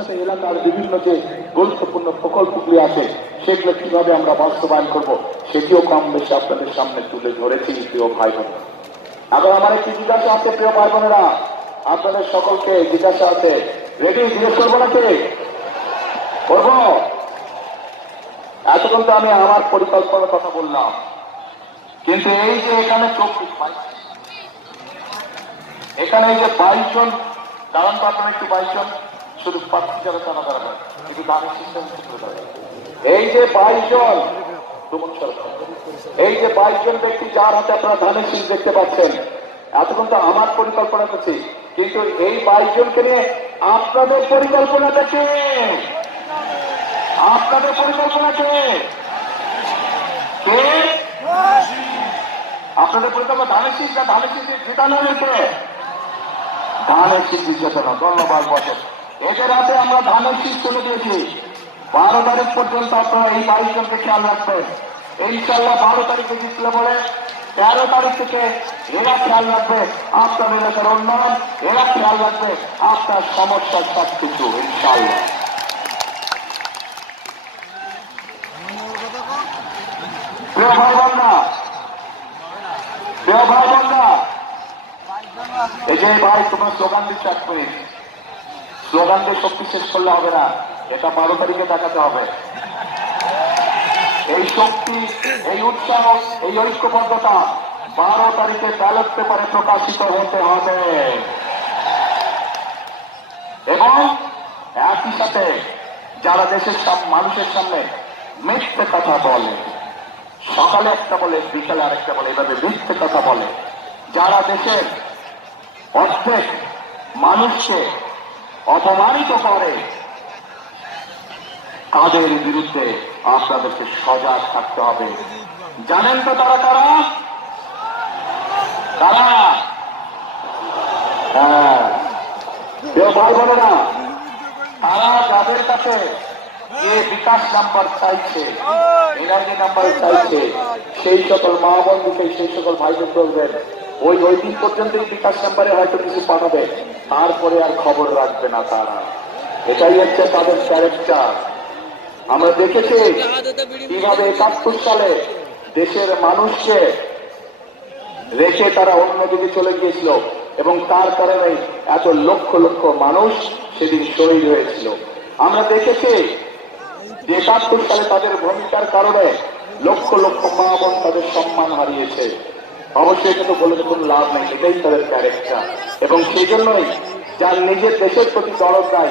সাথে এলাকার বিভিন্ন যে গুরুত্বপূর্ণ প্রকল্পগুলি আছে সেগুলো কিভাবে আমরা বাস্তবায়ন করব সেটিও কম বেশি আপনাদের সামনে তুলে ধরেছি প্রিয় ভাই বোন। এখন আমার একটি জিজ্ঞাসা আছে প্রিয় ভাই বোনেরা, আপনাদের সকলকে জিজ্ঞাসা আছে, রেডি? জিজ্ঞেস করবো নাকি? করবো? এতক্ষণ তো আমি আমার পরিকল্পনার কথা বললাম, কিন্তু এই যে এখানে 24 এখানে এই যে 22 জন দাঁড়ান তো আপনারা একটু, 22 জন শুধু প্রার্থী যারা তারা দাঁড়াবেন, কিন্তু দানের সিস্টেম এই যে 22 জন, এই যে 22 জন ব্যক্তি যার হাতে আপনারা ধানের শীষ দেখতে পাচ্ছেন, এতক্ষণ তো আমার পরিকল্পনা করছি, কিন্তু এই 22 জনকে নিয়ে আপনাদের পরিকল্পনা দেখে, আপনাদের পরিকল্পনা কে? আপনাদের পরিকল্পনা ধানের শীষ না ধানের শীষ জেতানো হয়েছে? ধানের শীষ জেতানো। ধন্যবাদ বছর এদের হাতে আমরা ধানের শীষ তুলে দিয়েছি। 12 তারিখ পর্যন্ত আপনারা এই 22 জনকে খেয়াল রাখবেন। ইনশাল্লাহ 12 তারিখে জিতলে বলে 13 তারিখ থেকে এরা খেয়াল রাখবে আপনার এলাকার উন্নয়ন, এরা খেয়াল রাখবে আপনার সমস্যার সব কিছু ইনশাল্লাহ। প্রিয় ভাই বোনরা, প্রিয় ভাই বোনরা, এই যে ভাই তোমার স্লোগান দিচ্ছে 1 মিনিট, স্লোগান দিয়ে শক্তি শেষ করলে হবে না, এটা 12 তারিখে দেখাতে হবে। এই শক্তি, এই উৎসাহ, এই ঐক্যবদ্ধতা 12 তারিখে ব্যালট পেপারে প্রকাশিত হতে হবে। এবং একই সাথে যারা দেশের মানুষের সামনে মিথ্যে কথা বলে, সকালে একটা বলে বিকালে আরেকটা বলে, এভাবে মিথ্যে কথা বলে, যারা দেশের অর্ধেক মানুষকে অপমানিত করে, তাদের বিরুদ্ধে আপনাদেরকে সজাগ থাকতে হবে। জানেন তো তারা কারা? তারা ভাই বোনেরা, তারা যাদের কাছে যে বিকাশ নাম্বার চাইছে, এনার্জি নাম্বার চাইছে, সেই সকল মা বন্ধুকে, সেই সকল ভাই বোন বলবেন ওই দিন পর্যন্তই বিকাশ নাম্বারে হয়তো কিছু পাঠাবে, তারপরে আর খবর রাখবে না তারা। এটাই হচ্ছে তাদের ক্যারেক্টার। আমরা দেখেছি কিভাবে 71 সালে দেশের মানুষকে রেখে তারা অন্যদিকে চলে গিয়েছিল এবং তার কারণে এত লক্ষ লক্ষ মানুষ সেদিন শহীদ হয়েছিল। আমরা দেখেছি 71 সালে তাদের ভূমিকার কারণে লক্ষ লক্ষ মা বোন তাদের সম্মান হারিয়েছে। অবশ্যই এটা তো বলে কোনো লাভ নেই, এটাই তাদের ক্যারেক্টার। এবং সেই জন্যই যার নিজের দেশের প্রতি দরদ নাই